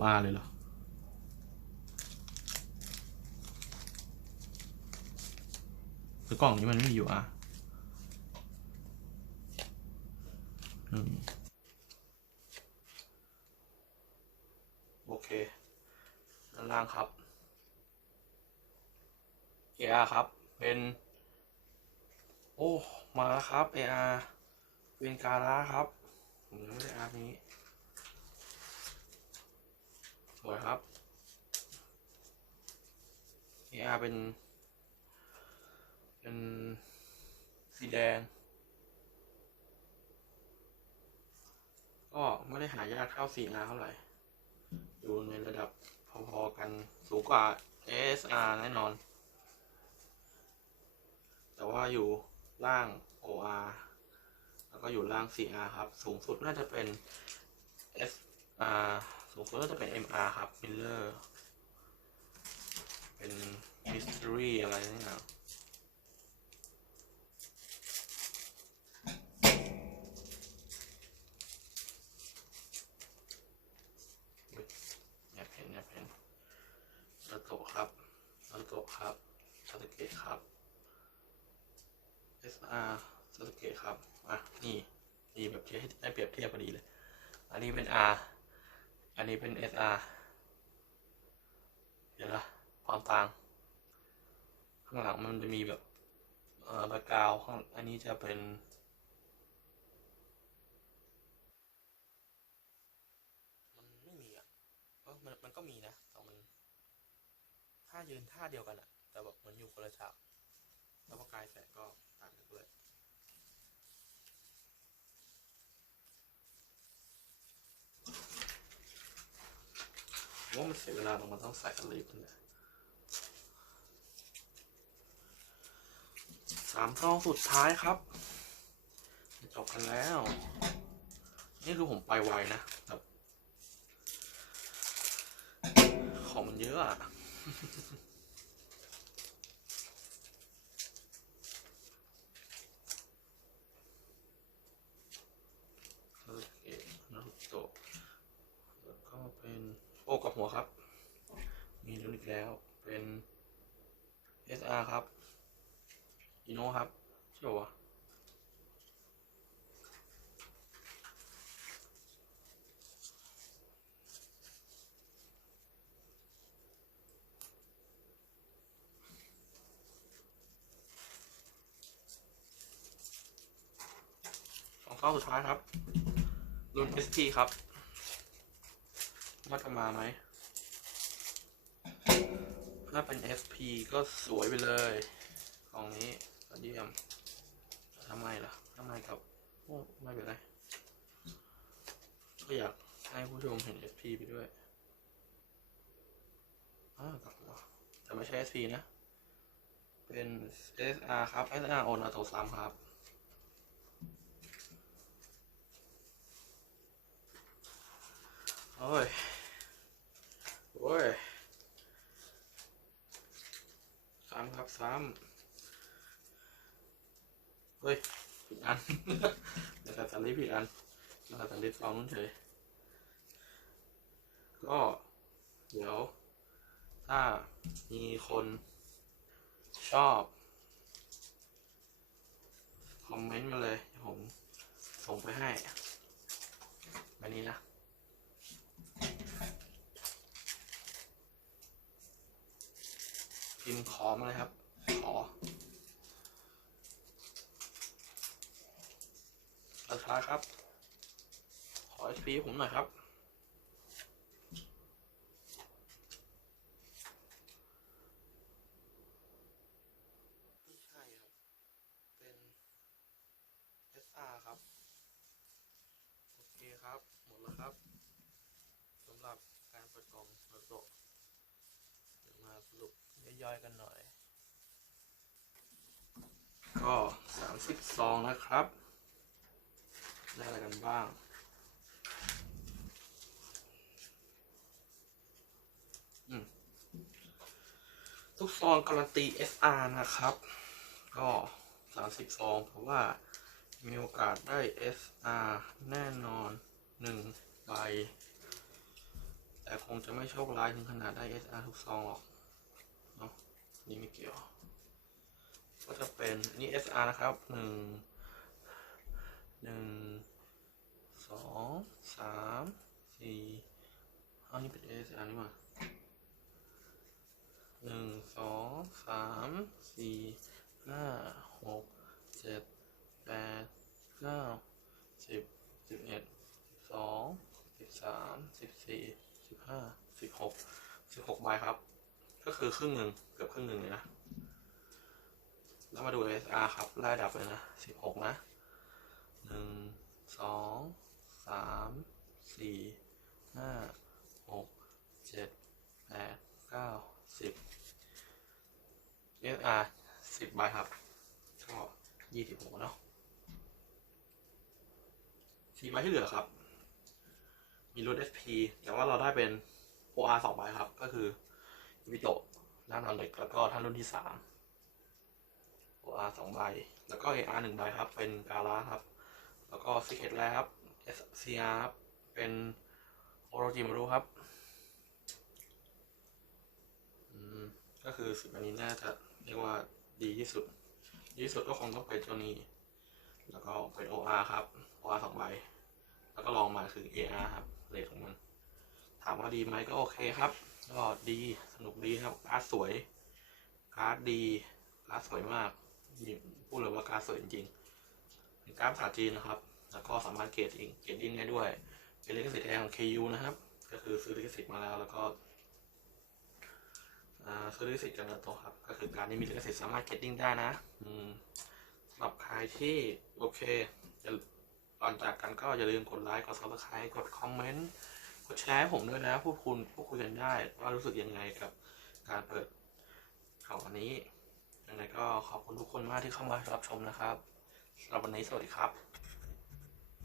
UR เลยเหรอ หรือกล่องนี้มันไม่มี UR อืมโอเค ด้านล่างครับ AR ครับ เป็น โอ้ มาแล้วครับ AR เป็นการ่าครับ ผมยังไม่ได้อาร์นี้ สวยครับ AR เป็น เป็นสีแดง ก็ไม่ได้หายากเท่า 4R เท่าไหร่ อยู่ในระดับพอๆกันสูงกว่า ASR แน่นอน แต่ว่าอยู่ล่าง OR แล้วก็อยู่ล่าง 4R ครับ สูงสุดน่าจะเป็น SR สูงสุดน่าจะเป็น MR ครับ Miller เป็น Mystery อะไรนี่นะอุ๊ยแอบเห็นแอบเห็นสโตะครับสโตะครับสเตเกะครับ SR สเตเกะครับ อะ นี่ นี่แบบเทียบให้ได้เปรียบเทียบพอดีเลย อันนี้เป็น R อันนี้เป็น SR เดี๋ยวนะความต่าง ข้างหลังมันจะมีแบบเอ่อแบ็กกราวข้างอันนี้จะเป็น มันไม่มีอะเออมันมันก็มีนะแต่มันท่ายืนท่าเดียวกันอะแต่แบบเหมือนอยู่คนละฉากแล้วประกายแสงก็ต่างกันด้วย ว่ามันเสียเวลาลงมาต้องใส่สลีปเนี่ยสามซองสุดท้ายครับจะจบกันแล้ว นี่คือผมไปไวนะแบบของมันเยอะอะ โอเคนารุโตะแล้วก็เป็น กับหัวครับ มีรุ่นอีกแล้ว เป็น SR ครับอิโนครับใช่ปะวะสองข้อสุดท้ายครับ รุ่น SP ครับ ว่าจะมาไหม ถ้าเป็น SP ก็สวยไปเลยกล่องนี้ดเยี่ยมทำไมล่ะทำไมครับโอ้ไม่เป็นไร ก็อยากให้ผู้ชมเห็น SP ไปด้วยอ่ากลับมาแต่ไม่ใช่ SP นะ เป็น SR ครับ SR โอนาโตซ้ำครับโอ้ย โอ้ยซ้ำครับซ้ำเฮ้ยผิดอันเดี๋ยวแต่สันลิปผิดอันแล้วแต่สันลิปฟองนู้นเฉยก็เดี๋ยว ถ้ามีคนชอบ คอมเมนต์มาเลยผมส่งไปให้แบบนี้นะ พิมพ์ขอมาเลยครับ ขอสุดท้าครับ ขอ HP ผมหน่อยครับ ไม่ใช่ครับ เป็น SR ครับ โอเคครับ หมดแล้วครับสำหรับการเปิดกล่องเปิดโต๊ะ เดี๋ยวมาสรุป ย่อยกันหน่อย ก็สามสิบซองนะครับ ได้อะไรกันบ้างทุกซองการันตี SR นะครับ ก็สามสิบซองเพราะว่ามีโอกาสได้ SR แน่นอนหนึ่งใบแต่คงจะไม่โชคร้ายถึงขนาดได้ SR ทุกซองหรอก นี่ไม่เกี่ยว ก็จะเป็นนนี่ SR นะครับหนึ่งหนึ่งสองสามสี่อันนี้เป็น SR นี่มาหนึ่งสองสามสี่ห้าหกเจ็ดแปดเก้าสิบสิบเอ็ดสิบสองสิบสามสิบสี่สิบห้าสิบหกสิบหกใบครับ ก็คือครึ่งหนึ่งเกือบครึ่งหนึ่งเลยนะแล้วมาดู SR ครับไล่ดับเลยนะสิบหกนะหนึ่งสองสามสี่ห้าหกเจ็ดแปดเก้าสิบ SR สิบใบครับก็ยี่สิบหกเนาะสี่ใบที่เหลือครับ มีรุ่น SP แต่ว่าเราได้เป็น OR สองใบครับ ก็คือ วิโตะด้านอนเล็กแล้วก็ท่านรุ่นที่สาม OR สองใบ แล้วก็ AR หนึ่งใบครับ เป็นกาลาครับ แล้วก็ซิเคตแรครับ SCR ครับ เป็นโอโรจิมารุครับก็คือสิบอันนี้น่าจะเรียกว่าดีที่สุด ดีที่สุดก็คงต้องเป็นตัวนี้ แล้วก็เป็น OR ครับ OR สองใบ แล้วก็ลองมาคือ AR ครับเลทของมัน ถามว่าดีไหมก็โอเคครับ ก็ดีสนุกดีครับการ์ดสวย การ์ดดีการ์ดสวยมากพูดเลยว่าการ์ดสวยจริงๆเป็นการ์ดภาษาจีนนะครับ แล้วก็สามารถเกรดอิงเกรดดิ้งได้ด้วยเป็นลิขสิทธิ์แท้ของ KU นะครับ ก็คือซื้อลิขสิทธิ์มาแล้วแล้วก็ซื้อลิขสิทธิ์จากเนโตครับ ก็คือการที่มีลิขสิทธิ์สามารถเกรดดิ้งได้นะอืมสำหรับใครที่โอเคจะก่อนจากกันก็อย่าลืมกดไลค์กด subscribe กดคอมเมนต์ ดแชร์ให้ผมด้วยนะ พูดคุณพูดคุยกันได้ ว่ารู้สึกยังไงกับการเปิดข่าวันนี้ยังไงก็ขอบคุณทุกคนมากที่เข้ามารับชมนะครับสำหรับวันนี้สวัสดีครับ